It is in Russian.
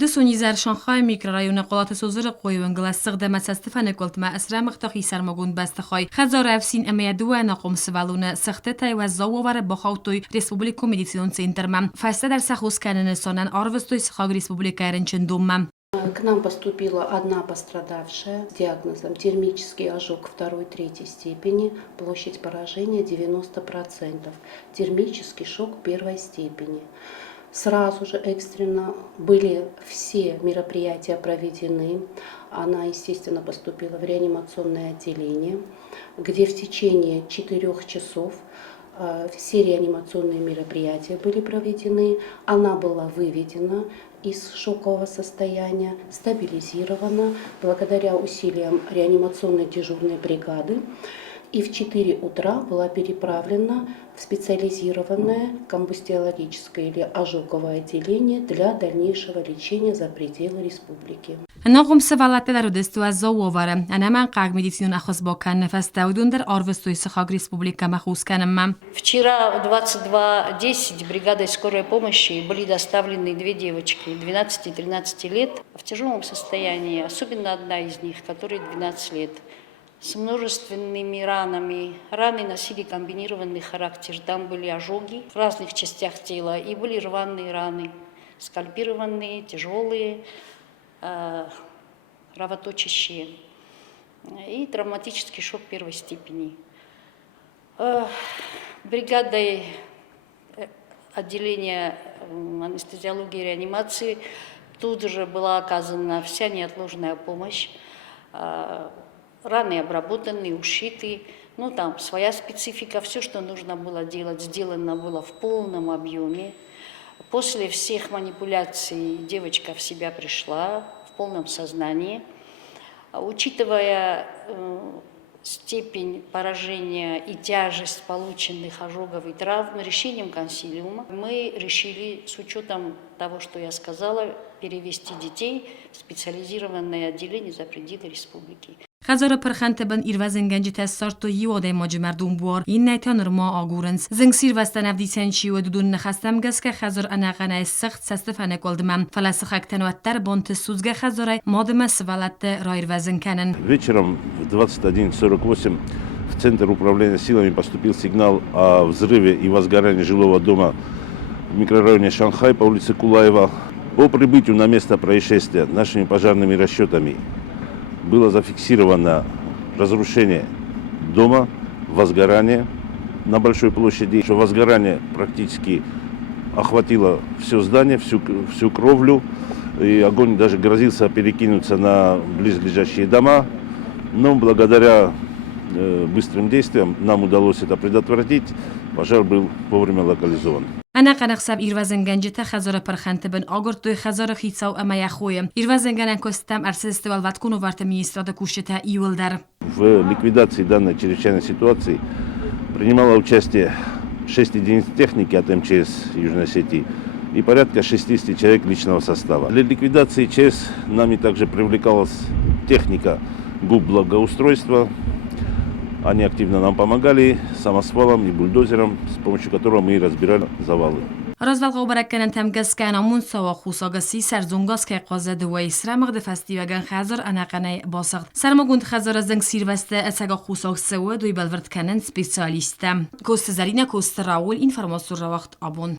دسونیزر شانخای میکرارایون قلات سوزر قویون گلستق دمت استفان کلت ما اسرام اختخی سرمگون بستخای خزار افسین امیدو نقوم سوالون سخته تای و زاوور بخاوتوی ریسپوبلیکو مدیسیون سینترمم فاسته در سخوس کنن سونن آروستوی سخاگ ریسپوبلیکا رنچندومم. К нам поступила одна пострадавшая с диагнозом термический ожог второй-третьей степени, площадь поражения 90%, термический шок первой степени. Сразу же экстренно были все мероприятия проведены. Она, естественно, поступила в реанимационное отделение, где в течение 4 часов все реанимационные мероприятия были проведены. Она была выведена из шокового состояния, стабилизирована благодаря усилиям реанимационной дежурной бригады. И в 4 утра была переправлена в специализированное комбустиологическое или ожоговое отделение для дальнейшего лечения за пределы республики. نقوم سوالات در دستو از زاوواره. أنا من قاعد مديسيون أخص باكن نفس تودون در أروستوي سخاگ республика مخوص کنم. Вчера в 22:10 бригадой скорой помощи были доставлены 2 девочки 12 и 13 лет в тяжелом состоянии, особенно одна из них, которой 12 лет. С множественными ранами. Раны носили комбинированный характер. Там были ожоги в разных частях тела и были рваные раны, скальпированные, тяжелые, кровоточащие и травматический шок первой степени. Бригадой отделения анестезиологии и реанимации тут же была оказана вся неотложная помощь. Раны обработаны, ушиты, ну там своя специфика, все, что нужно было делать, сделано было в полном объеме. После всех манипуляций девочка в себя пришла в полном сознании. Учитывая степень поражения и тяжесть полученных ожогов и травм, решением консилиума мы решили, с учетом того, что я сказала, перевести детей в специализированное отделение за пределы республики. خزار پرخنت بن ایروازن گنج تستارت و یواده ماجمردون بوار این نیتانر ما آگورنس زنگ سیر وستن افدیسن چی و دودون نخستم گس که خزار اناقنه سخت سستفانه کلدمم فلسخک تنوتر بانت سوزگ خزاره مادم سوالت رایروازن کنن. Вечером в 21:48 в Центр управления силами поступил сигнал о взрыве и возгорании жилого дома в микрорайоне Шанхай по улице Кулаева. По прибытию на место происшествия нашими пожарными расчетами было зафиксировано разрушение дома, возгорание на большой площади. Возгорание практически охватило все здание, всю кровлю. И огонь даже грозился перекинуться на близлежащие дома. Но благодаря быстрым действиям нам удалось это предотвратить. Пожар был вовремя локализован. أنا قنقسب إيروازن گنج خزار پرخنت بن آگرد توی خزار خیتساو اما یخویم. إیروازن گنن کستم ارسست والواتکونو وارت министрада кушета Иулдар. В ликвидации данной чрезвычайной ситуации принимало участие 6 единиц техники от МЧС Южной Осетии и порядка 60 человек личного состава. Для ликвидации ЧС нами также привлекалась техника ГУП благоустройства. Они активно нам помогали самосвалом и бульдозером, с помощью которого мы и разбирали завалы. Развалга برکن تمگس که نمون سوا خوساگسی سرزونگاس که قاضی دوای سرمغ دفستی وگن خزر انقنه باسخت سرمگوند خزر از دنگ سیروسته اسگا خوساگ سوا دوی بلورد کنن سپیسیالیسته کوست زرینه کوست راول اینفرماسور وقت آبون